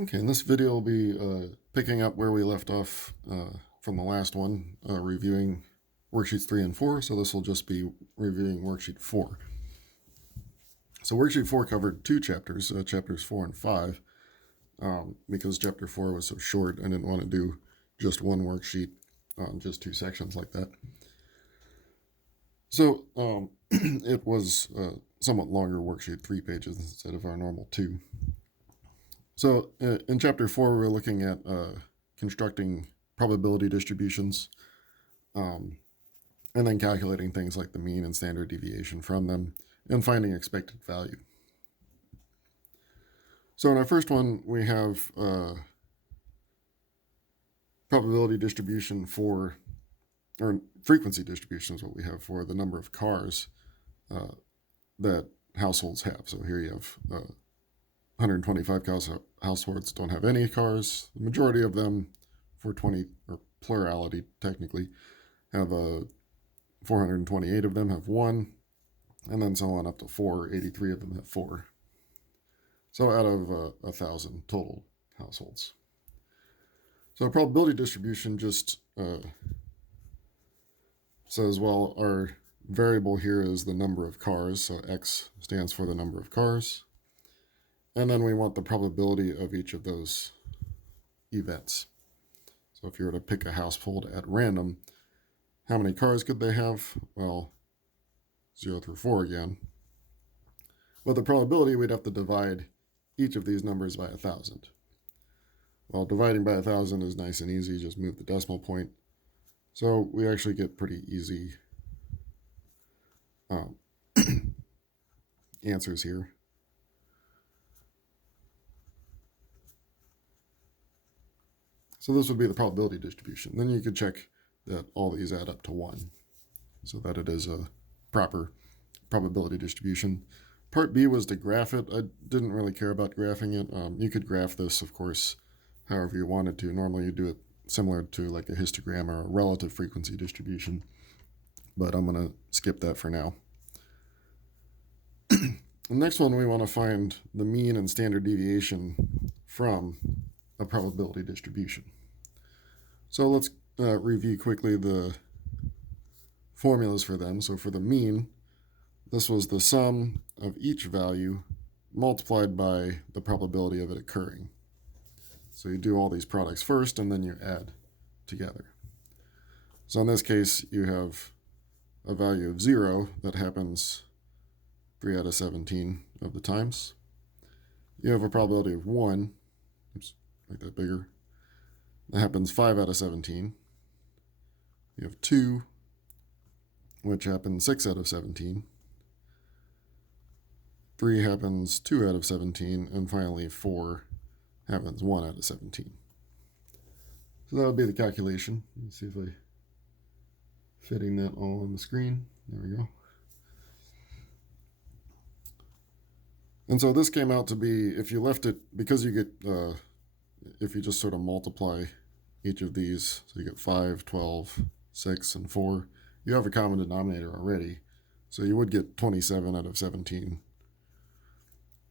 Okay, in this video we'll be picking up where we left off from the last one, reviewing worksheets 3 and 4, so this will just be reviewing worksheet 4. So worksheet 4 covered two chapters, chapters 4 and 5, because chapter 4 was so short, I didn't want to do just one worksheet, just two sections like that. So it was a somewhat longer worksheet, 3 pages instead of our normal 2. So in chapter 4, we're looking at constructing probability distributions and then calculating things like the mean and standard deviation from them and finding expected value. So in our first one, we have probability distribution for, or frequency distribution is what we have for the number of cars that households have. So here you have 125 households don't have any cars. The majority of them, 420, or plurality technically, have 428 of them have one, and then so on up to 483 of them have four. So out of 1,000 total households. So a probability distribution just says, well, our variable here is the number of cars, so X stands for the number of cars. And then we want the probability of each of those events. So if you were to pick a household at random, how many cars could they have? Well, 0 through 4 again. But the probability, we'd have to divide each of these numbers by 1,000. Well, dividing by 1,000 is nice and easy, just move the decimal point. So we actually get pretty easy answers here. So this would be the probability distribution. Then you could check that all these add up to 1, so that it is a proper probability distribution. Part B was to graph it. I didn't really care about graphing it. You could graph this, of course, however you wanted to. Normally you do it similar to like a histogram or a relative frequency distribution, but I'm going to skip that for now. The next one, we want to find the mean and standard deviation from a probability distribution. So let's review quickly the formulas for them. So for the mean, this was the sum of each value multiplied by the probability of it occurring. So you do all these products first and then you add together. So in this case, you have a value of 0 that happens 3 out of 17 of the times. You have a probability of 1, oops, make that bigger. That happens 5 out of 17. You have 2, which happens 6 out of 17. 3 happens 2 out of 17, and finally 4 happens 1 out of 17. So that would be the calculation. Let's see if I fitting that all on the screen. There we go. And so this came out to be, if you left it, because you get, if you just sort of multiply each of these, so you get 5, 12, 6, and 4, you have a common denominator already. So you would get 27 out of 17.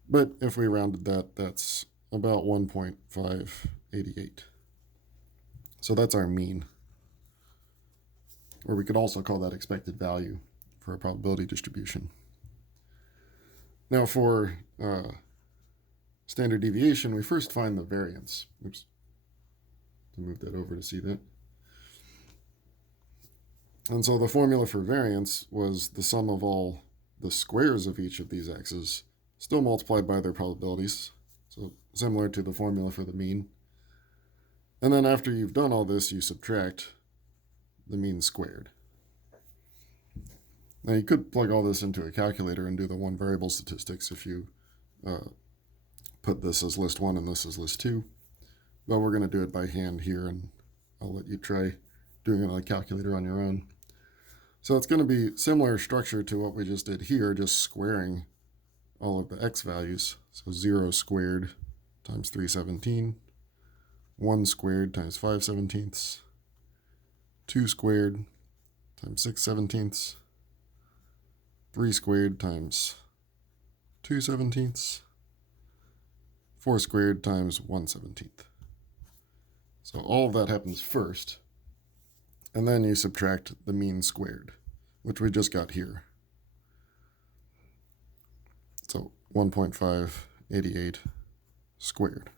But if we rounded that, that's about 1.588. So that's our mean. Or we could also call that expected value for a probability distribution. Now for standard deviation, we first find the variance. Oops, to move that over to see that. And so the formula for variance was the sum of all the squares of each of these x's, still multiplied by their probabilities. So similar to the formula for the mean. And then after you've done all this, you subtract the mean squared. Now you could plug all this into a calculator and do the one variable statistics if you put this as list 1 and this as list 2. But we're going to do it by hand here, and I'll let you try doing it on a calculator on your own. So it's going to be similar structure to what we just did here, just squaring all of the x values. So 0 squared times 317, 1 squared times 5/17, 2 squared times 6/17, 3 squared times 2/17, 4 squared times 1/17. So all of that happens first, and then you subtract the mean squared, which we just got here. So 1.588 squared.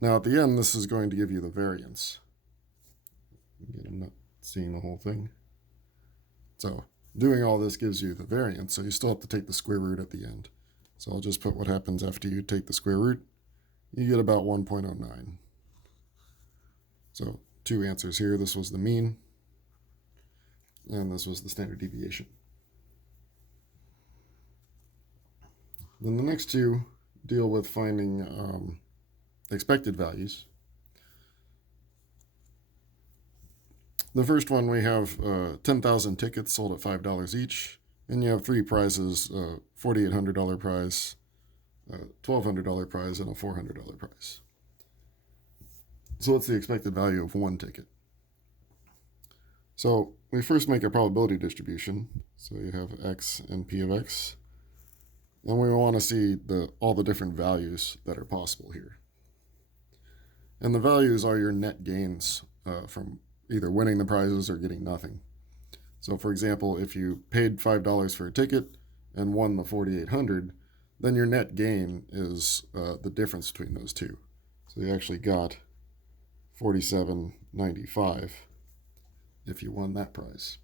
Now at the end, this is going to give you the variance. Again, I'm not seeing the whole thing. So doing all this gives you the variance, so you still have to take the square root at the end. So I'll just put what happens after you take the square root. You get about 1.09. So 2 answers here. This was the mean, and this was the standard deviation. Then the next 2 deal with finding expected values. The first one, we have 10,000 tickets sold at $5 each, and you have 3 prizes, $4,800 prize, $1,200 prize, and a $400 prize. So what's the expected value of 1 ticket? So we first make a probability distribution. So you have x and p of x, and we want to see all the different values that are possible here. And the values are your net gains from either winning the prizes or getting nothing. So for example, if you paid $5 for a ticket and won the $4,800, then your net gain is the difference between those two. So you actually got $47.95 if you won that prize.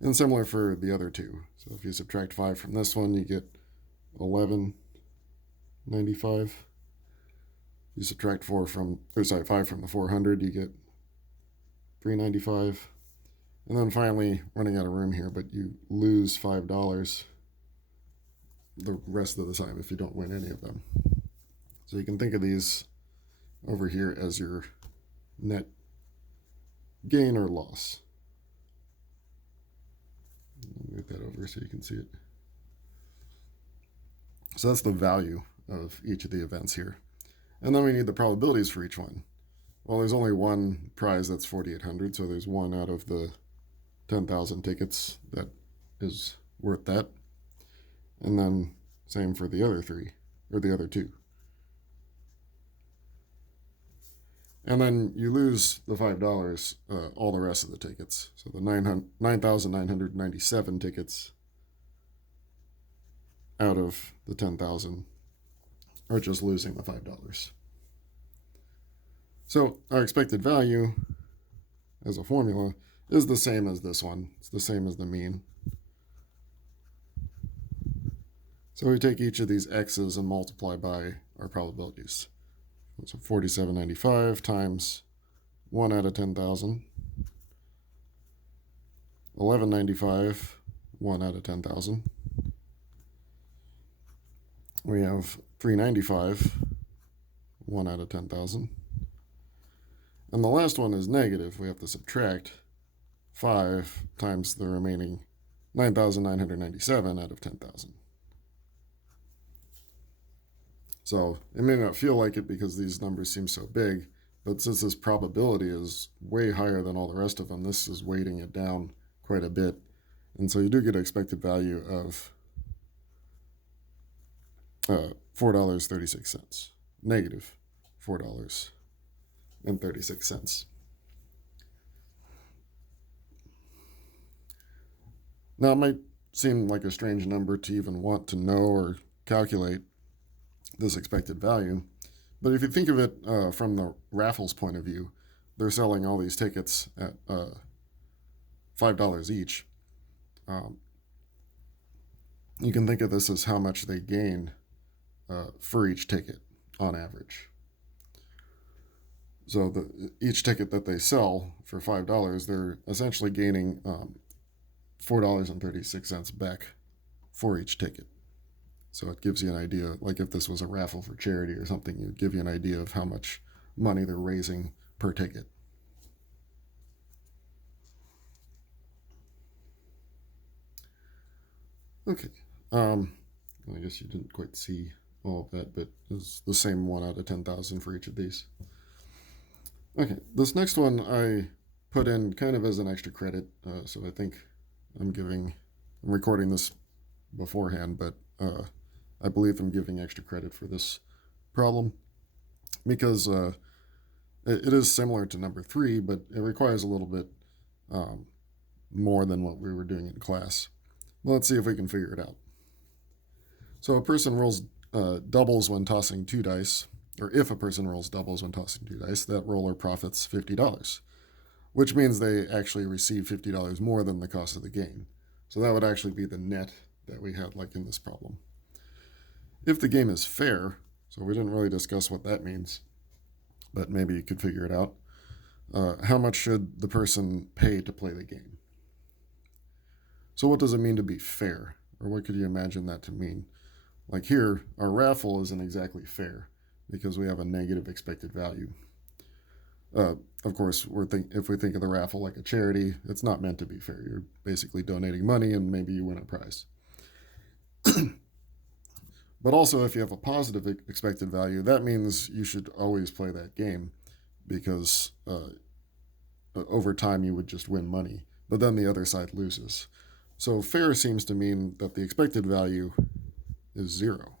And similar for the other 2. So if you subtract 5 from this one, you get $11.95. You subtract 5 from the 400, you get $3.95. And then finally, running out of room here, but you lose $5 the rest of the time if you don't win any of them. So you can think of these over here as your net gain or loss. Move that over so you can see it. So that's the value of each of the events here. And then we need the probabilities for each one. Well, there's only one prize that's 4,800, so there's 1 out of the 10,000 tickets that is worth that. And then same for the other 3, or the other 2. And then you lose the $5, all the rest of the tickets. So the 9,997 tickets out of the 10,000 are just losing the $5. So our expected value as a formula is the same as this one. It's the same as the mean. So we take each of these x's and multiply by our probabilities. So 47.95 times 1 out of 10,000. 11.95, 1 out of 10,000. We have 3.95, 1 out of 10,000. And the last one is negative. We have to subtract 5 times the remaining 9,997 out of 10,000. So it may not feel like it because these numbers seem so big, but since this probability is way higher than all the rest of them, this is weighting it down quite a bit. And so you do get an expected value of $4.36, negative $4.36. Now, it might seem like a strange number to even want to know or calculate this expected value, but if you think of it from the raffles point of view, they're selling all these tickets at $5 each. You can think of this as how much they gain for each ticket on average. So each ticket that they sell for $5, they're essentially gaining $4.36 back for each ticket. So it gives you an idea, like if this was a raffle for charity or something, it would give you an idea of how much money they're raising per ticket. Okay, I guess you didn't quite see all of that, but it's the same 1 out of 10,000 for each of these. Okay, this next one I put in kind of as an extra credit, so I think I'm recording this beforehand, but I believe I'm giving extra credit for this problem because it is similar to number 3, but it requires a little bit more than what we were doing in class. Well, let's see if we can figure it out. So a person rolls doubles when tossing 2 dice, or if a person rolls doubles when tossing 2 dice, that roller profits $50, which means they actually receive $50 more than the cost of the game. So that would actually be the net that we had like in this problem. If the game is fair, so we didn't really discuss what that means, but maybe you could figure it out. How much should the person pay to play the game? So what does it mean to be fair? Or what could you imagine that to mean? Like here, our raffle isn't exactly fair because we have a negative expected value. Of course, if we think of the raffle like a charity, it's not meant to be fair. You're basically donating money and maybe you win a prize. But also, if you have a positive expected value, that means you should always play that game because over time you would just win money, but then the other side loses. So fair seems to mean that the expected value is 0.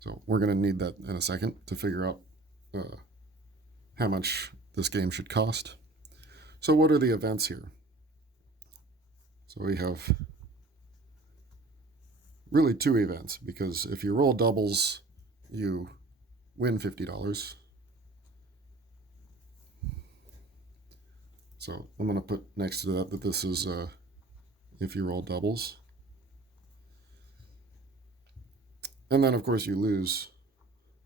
So we're going to need that in a second to figure out how much this game should cost. So what are the events here? So we have really 2 events, because if you roll doubles, you win $50. So I'm going to put next to that this is if you roll doubles. And then, of course, you lose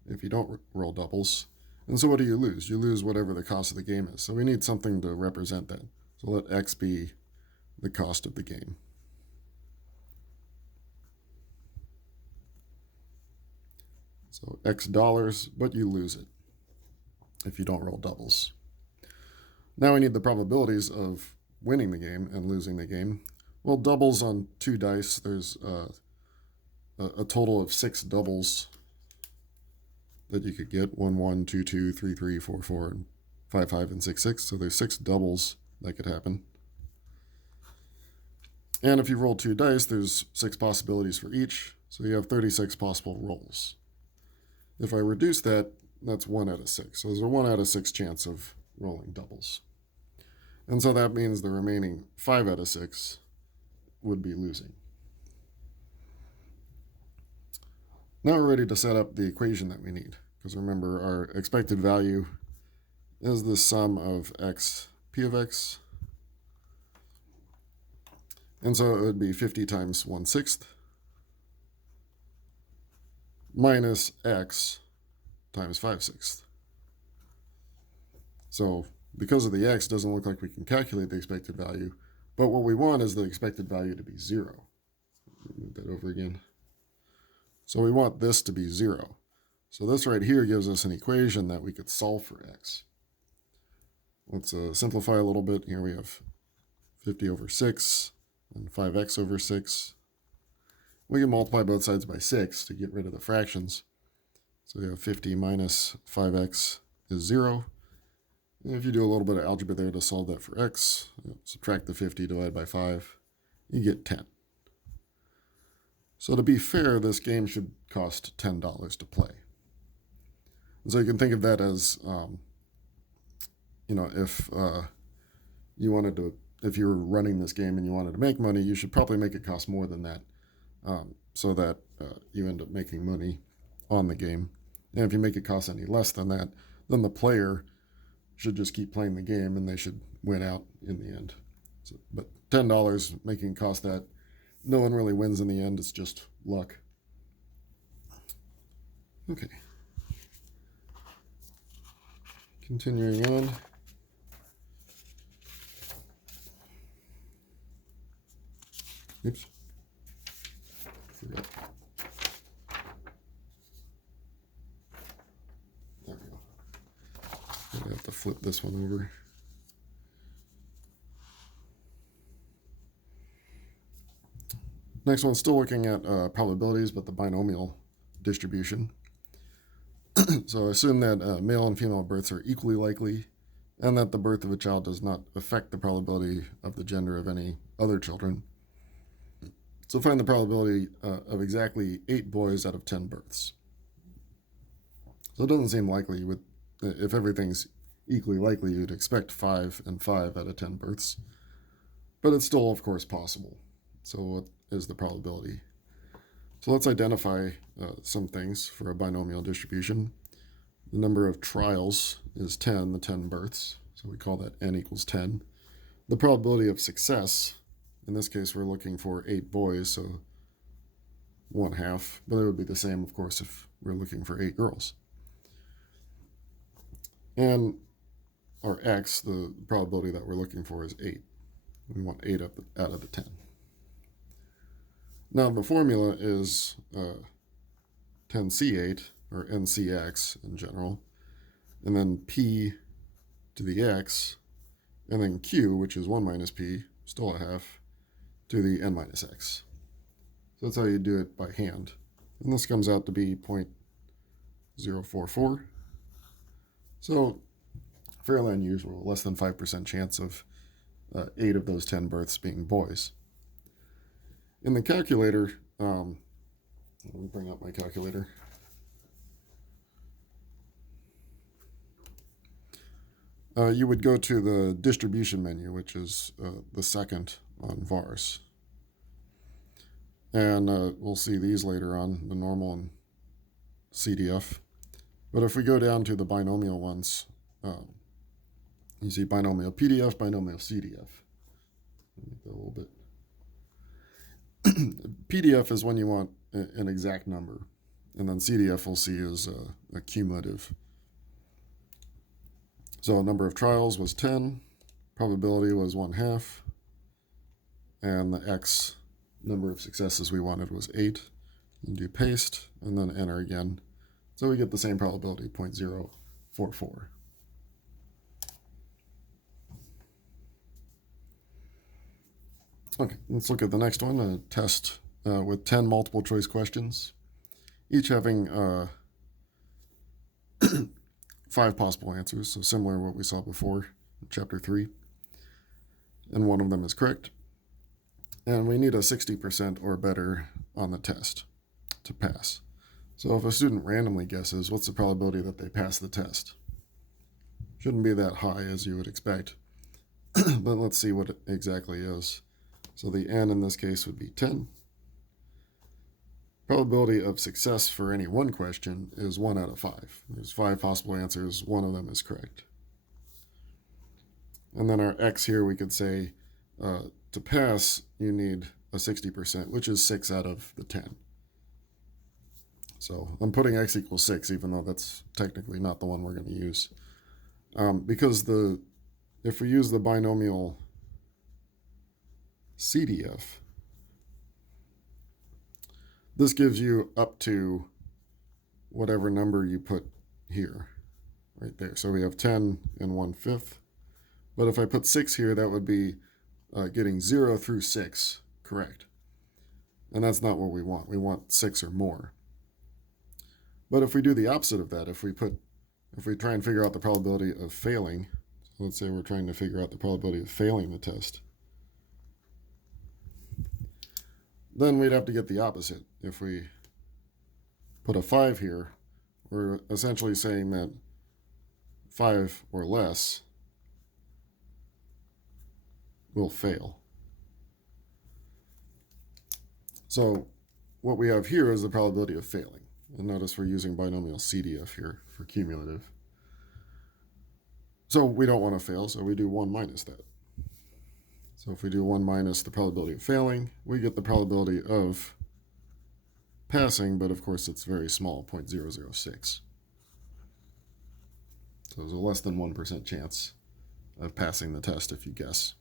if you don't roll doubles. And so what do you lose? You lose whatever the cost of the game is. So we need something to represent that. So let X be the cost of the game. So X dollars, but you lose it if you don't roll doubles. Now we need the probabilities of winning the game and losing the game. Well, doubles on 2 dice, there's a total of 6 doubles that you could get. 1, 1, 2, 2, 3, 3, 4, 4, and 5, 5, and 6, 6. So there's 6 doubles that could happen. And if you roll 2 dice, there's 6 possibilities for each. So you have 36 possible rolls. If I reduce that, that's 1 out of 6. So there's a 1 out of 6 chance of rolling doubles. And so that means the remaining 5 out of 6 would be losing. Now we're ready to set up the equation that we need. Because remember, our expected value is the sum of x, p of x. And so it would be 50 times 1/6 minus x times 5/6. So because of the x, it doesn't look like we can calculate the expected value. But what we want is the expected value to be 0. Move that over again. So we want this to be 0. So this right here gives us an equation that we could solve for x. Let's simplify a little bit. Here we have 50 over 6 and 5x over 6. We can multiply both sides by 6 to get rid of the fractions. So we have 50 minus 5x is 0. And if you do a little bit of algebra there to solve that for x, subtract the 50, divide by 5, you get 10. So to be fair, this game should cost $10 to play. And so you can think of that as, if you wanted to, if you were running this game and you wanted to make money, you should probably make it cost more than that, so that you end up making money on the game. And if you make it cost any less than that, then the player should just keep playing the game and they should win out in the end. So, but $10 making it cost that, no one really wins in the end. It's just luck. Okay. Continuing on. Oops. Forgot. There we go. I have to flip this one over. Next one, still looking at probabilities, but the binomial distribution. So assume that male and female births are equally likely, and that the birth of a child does not affect the probability of the gender of any other children. So find the probability of exactly 8 boys out of 10 births. So it doesn't seem likely if everything's equally likely, you'd expect 5 and 5 out of 10 births. But it's still, of course, possible. So what is the probability? So let's identify some things for a binomial distribution. The number of trials is 10, the 10 births. So we call that n equals 10. The probability of success, in this case, we're looking for 8 boys, so 1/2. But it would be the same, of course, if we're looking for 8 girls. And our x, the probability that we're looking for is 8. We want 8 out of the 10. Now the formula is 10c8, or ncx in general, and then p to the x, and then q, which is 1 minus p, still a half, to the n minus x. So that's how you do it by hand. And this comes out to be 0.044. So fairly unusual, less than 5% chance of 8 of those 10 births being boys. In the calculator, let me bring up my calculator. You would go to the distribution menu, which is the second on VARS. And we'll see these later on, the normal and CDF. But if we go down to the binomial ones, you see binomial PDF, binomial CDF. Let me go a little bit. PDF is when you want an exact number, and then CDF we'll see is a cumulative. So number of trials was 10, probability was 1/2, and the x number of successes we wanted was 8. And do paste, and then enter again. So we get the same probability, 0.044. Okay, let's look at the next one, a test with 10 multiple choice questions, each having 5 possible answers, so similar to what we saw before in Chapter 3. And one of them is correct. And we need a 60% or better on the test to pass. So if a student randomly guesses, what's the probability that they pass the test? Shouldn't be that high as you would expect, but let's see what it exactly is. So the n in this case would be 10. Probability of success for any one question is 1 out of 5. There's 5 possible answers, one of them is correct. And then our x here, we could say to pass, you need a 60%, which is 6 out of the 10. So I'm putting x equals 6, even though that's technically not the one we're going to use. Because if we use the binomial CDF, this gives you up to whatever number you put here, right there. So we have 10 and 1/5. But if I put 6 here, that would be getting 0 through 6 correct. And that's not what we want. We want 6 or more. But if we do the opposite of that, if we try and figure out the probability of failing, so let's say we're trying to figure out the probability of failing the test, then we'd have to get the opposite. If we put a 5 here, we're essentially saying that 5 or less will fail. So what we have here is the probability of failing. And notice we're using binomial CDF here for cumulative. So we don't want to fail, so we do 1 minus that. So if we do 1 minus the probability of failing, we get the probability of passing, but of course it's very small, 0.006. So there's a less than 1% chance of passing the test if you guess.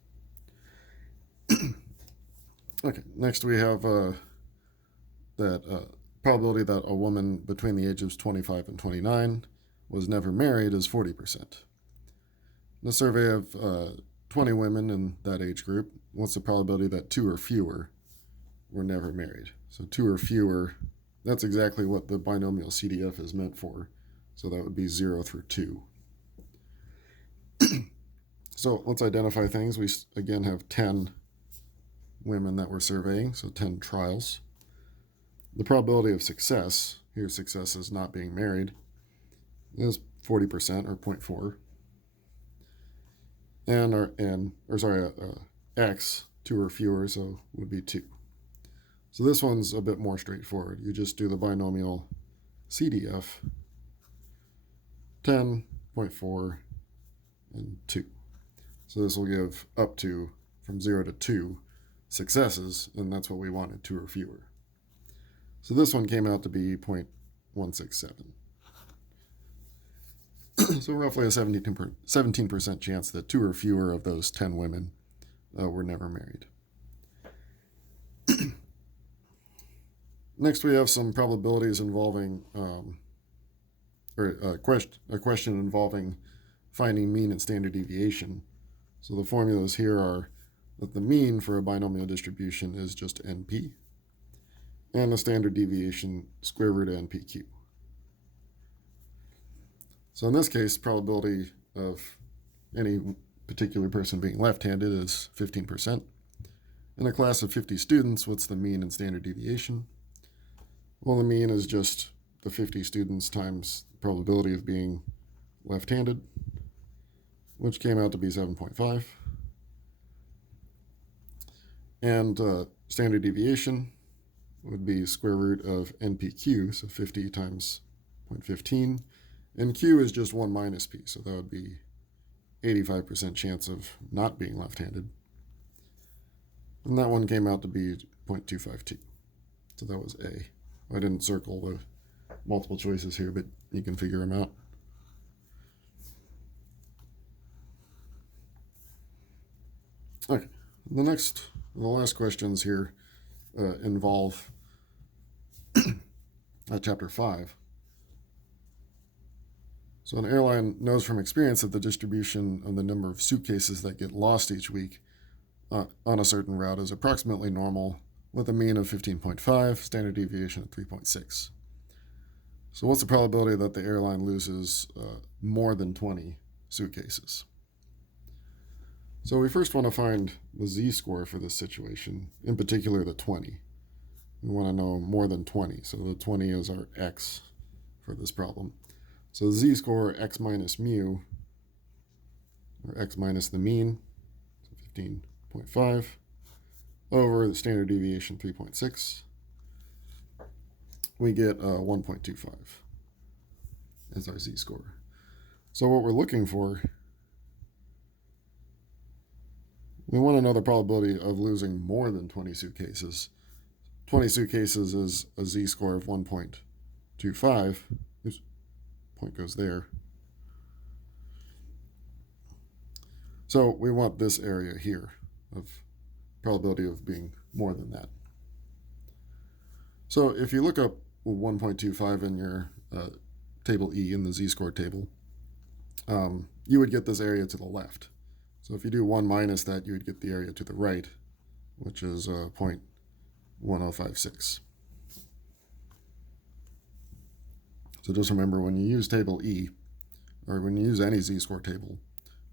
Okay, next we have that probability that a woman between the ages of 25 and 29 was never married is 40%. In a survey of 20 women in that age group, what's the probability that 2 or fewer were never married? So 2 or fewer, that's exactly what the binomial CDF is meant for. So that would be 0 through 2. So let's identify things. We again have 10 women that we're surveying, so 10 trials. The probability of success, here success is not being married, is 40% or 0.4. And our n, or sorry, x, 2 or fewer, so would be 2. So this one's a bit more straightforward. You just do the binomial CDF, 10, 0.4, and 2. So this will give up to, from 0 to 2, successes, and that's what we wanted, 2 or fewer. So this one came out to be 0.167. So roughly a 17% chance that 2 or fewer of those 10 women were never married. Next, we have some probabilities involving, a question involving finding mean and standard deviation. So the formulas here are that the mean for a binomial distribution is just NP, and the standard deviation square root of NPQ. So in this case, probability of any particular person being left-handed is 15%. In a class of 50 students, what's the mean and standard deviation? Well, the mean is just the 50 students times the probability of being left-handed, which came out to be 7.5. And standard deviation would be square root of NPQ, so 50 times 0.15. And Q is just 1 minus P, so that would be 85% chance of not being left-handed. And that one came out to be 0.252. So that was A. I didn't circle the multiple choices here, but you can figure them out. Okay, the last questions here involve chapter 5. So an airline knows from experience that the distribution of the number of suitcases that get lost each week on a certain route is approximately normal, with a mean of 15.5, standard deviation of 3.6. So what's the probability that the airline loses more than 20 suitcases? So we first want to find the z-score for this situation, in particular the 20. We want to know more than 20, so the 20 is our x for this problem. So the z-score, x minus mu, or x minus the mean, so 15.5, over the standard deviation 3.6, we get 1.25 as our z-score. So what we're looking for, we want to know the probability of losing more than 20 suitcases. 20 suitcases is a z-score of 1.25. Oops, point goes there. So we want this area here of probability of being more than that. So if you look up 1.25 in your table E in the z-score table, you would get this area to the left. So if you do 1 minus that, you would get the area to the right, which is 0.1056. So just remember, when you use table E, or when you use any z-score table,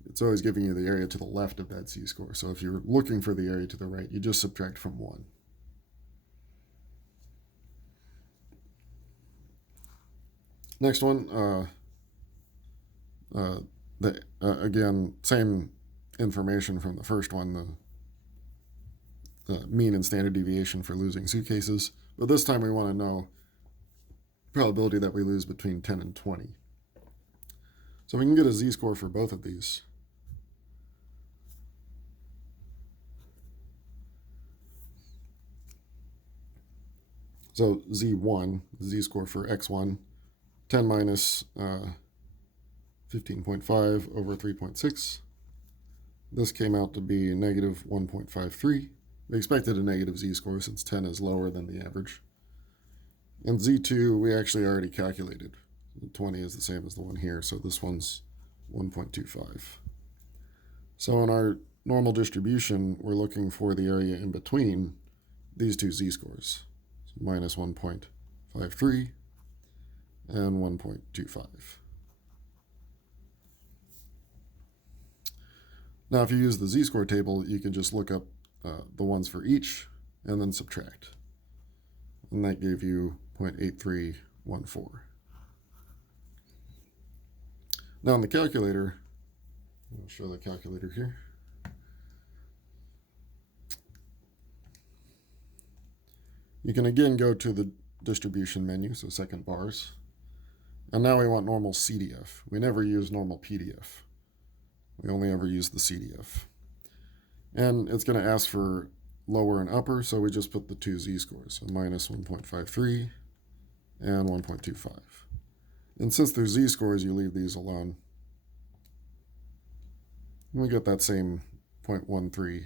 it's always giving you the area to the left of that z-score. So if you're looking for the area to the right, you just subtract from 1. Next one, again, same information from the first one, the mean and standard deviation for losing suitcases. But this time we want to know probability that we lose between 10 and 20. So we can get a z-score for both of these. So z1, z-score for x1, 10 minus 15.5 over 3.6. This came out to be negative 1.53. We expected a negative z-score since 10 is lower than the average. And z2 we actually already calculated. 20 is the same as the one here, so this one's 1.25. So in our normal distribution, we're looking for the area in between these two z-scores. So minus 1.53 and 1.25. Now, if you use the z-score table, you can just look up the ones for each and then subtract. And that gave you 0.8314. Now in the calculator, I'll show the calculator here. You can again go to the distribution menu, so second bars. And now we want normal CDF. We never use normal PDF. We only ever use the CDF. And it's going to ask for lower and upper, so we just put the two z-scores, so minus 1.53 and 1.25. And since they're z-scores, you leave these alone. And we get that same 0.13,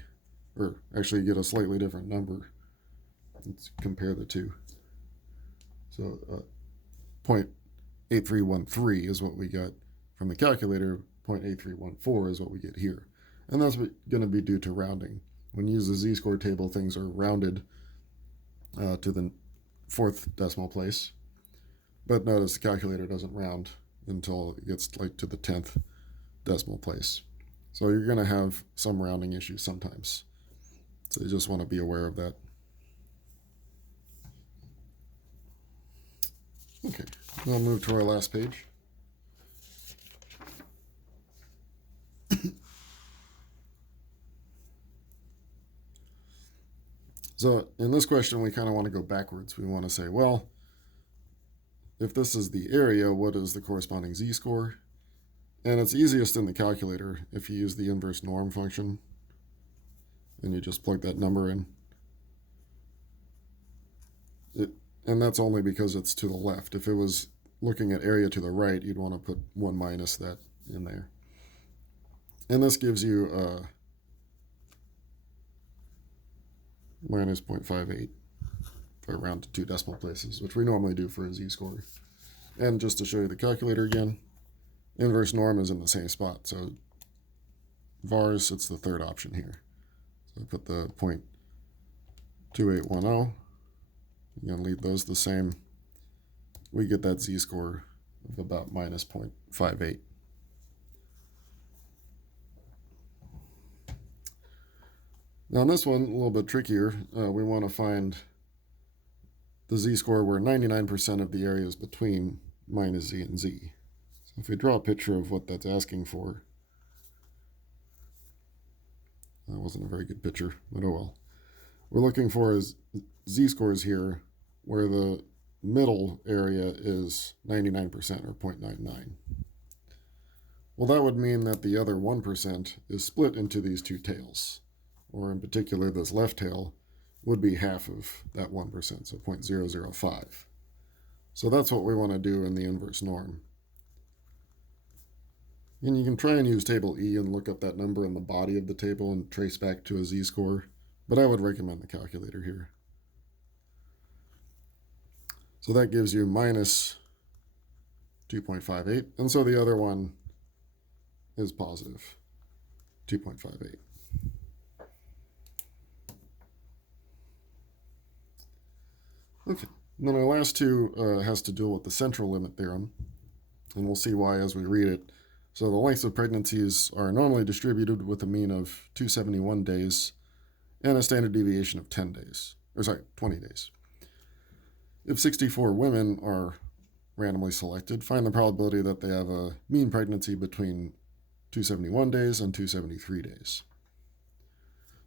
or actually you get a slightly different number. Let's compare the two. So 0.8313 is what we got from the calculator. 0.8314 is what we get here. And that's going to be due to rounding. When you use the z-score table, things are rounded to the 4th decimal place. But notice the calculator doesn't round until it gets like to the 10th decimal place. So you're going to have some rounding issues sometimes. So you just want to be aware of that. Okay, we'll move to our last page. So in this question, we kind of want to go backwards. We want to say, well, if this is the area, what is the corresponding z-score? And it's easiest in the calculator if you use the inverse norm function and you just plug that number in. And that's only because it's to the left. If it was looking at area to the right, you'd want to put 1 minus that in there. And this gives you minus 0.58 if I round to 2 decimal places, which we normally do for a z-score. And just to show you the calculator again, inverse norm is in the same spot. So vars, it's the third option here. So I put the 0.2810. You're going to leave those the same. We get that z-score of about minus 0.58. Now on this one, a little bit trickier. We want to find the z-score where 99% of the area is between minus z and z. So if we draw a picture of what that's asking for, that wasn't a very good picture, but oh well. We're looking for is z-scores here where the middle area is 99% or 0.99. Well, that would mean that the other 1% is split into these two tails, or in particular this left tail would be half of that 1%, so 0.005. So that's what we want to do in the inverse norm. And you can try and use table E and look up that number in the body of the table and trace back to a z-score, but I would recommend the calculator here. So that gives you minus 2.58, and so the other one is positive 2.58. Okay, and then our last two has to deal with the central limit theorem, and we'll see why as we read it. So the lengths of pregnancies are normally distributed with a mean of 271 days and a standard deviation of 20 days. If 64 women are randomly selected, find the probability that they have a mean pregnancy between 271 days and 273 days.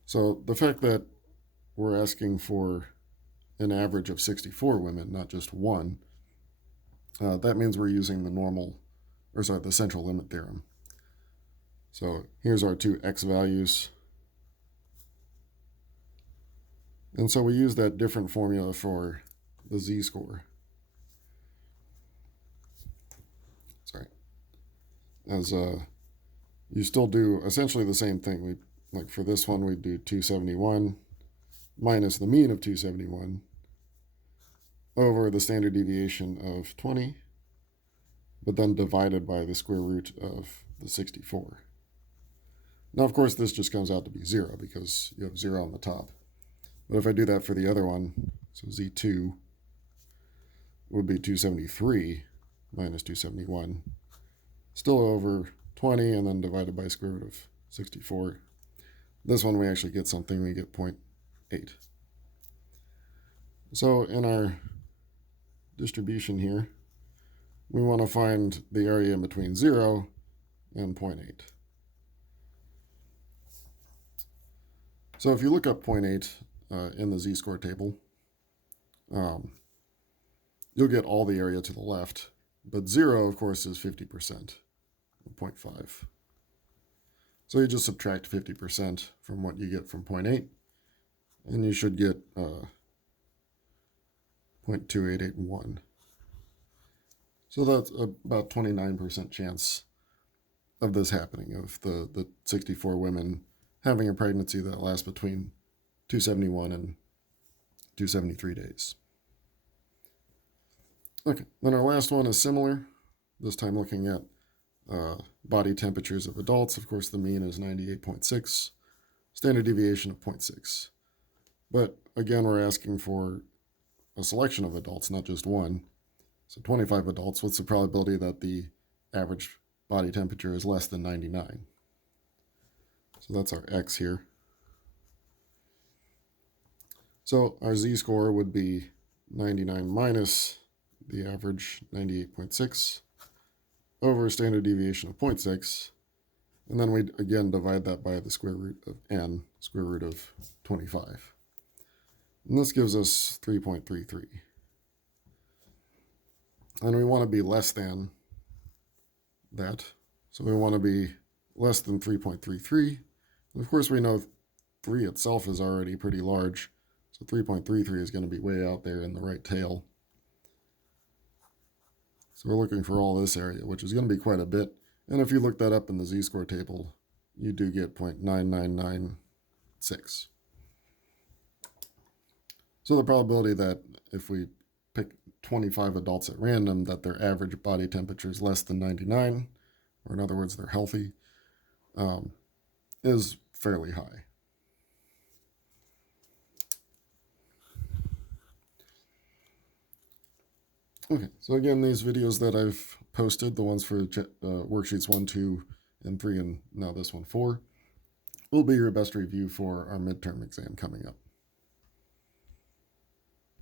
So the fact that we're asking for an average of 64 women, not just one, that means we're using the central limit theorem. So here's our two x values. And so we use that different formula for the z-score. Sorry. As you still do essentially the same thing. Like for this one, we do 271 minus the mean of 271 over the standard deviation of 20, but then divided by the square root of the 64. Now, of course, this just comes out to be 0 because you have 0 on the top. But if I do that for the other one, so z2 would be 273 minus 271, still over 20, and then divided by square root of 64. This one we actually get something, we get 0.8. So in our distribution here, we want to find the area in between 0 and 0.8. So if you look up 0.8 in the z-score table, you'll get all the area to the left, but 0, of course, is 50%, 0.5. So you just subtract 50% from what you get from 0.8, and you should get 0.2881. So that's about 29% chance of this happening, of the 64 women having a pregnancy that lasts between 271 and 273 days. Okay, then our last one is similar, this time looking at body temperatures of adults. Of course, the mean is 98.6, standard deviation of 0.6. But again, we're asking for a selection of adults, not just one. So 25 adults, what's the probability that the average body temperature is less than 99? So that's our X here. So our Z-score would be 99 minus the average, 98.6, over a standard deviation of 0.6. And then we again divide that by the square root of n, square root of 25. And this gives us 3.33. And we want to be less than that. So we want to be less than 3.33. And of course, we know 3 itself is already pretty large. So 3.33 is going to be way out there in the right tail. So we're looking for all this area, which is going to be quite a bit. And if you look that up in the z-score table, you do get 0.9996. So the probability that if we pick 25 adults at random, that their average body temperature is less than 99, or in other words, they're healthy, is fairly high. Okay, so again, these videos that I've posted, the ones for worksheets 1, 2, and 3, and now this one 4, will be your best review for our midterm exam coming up.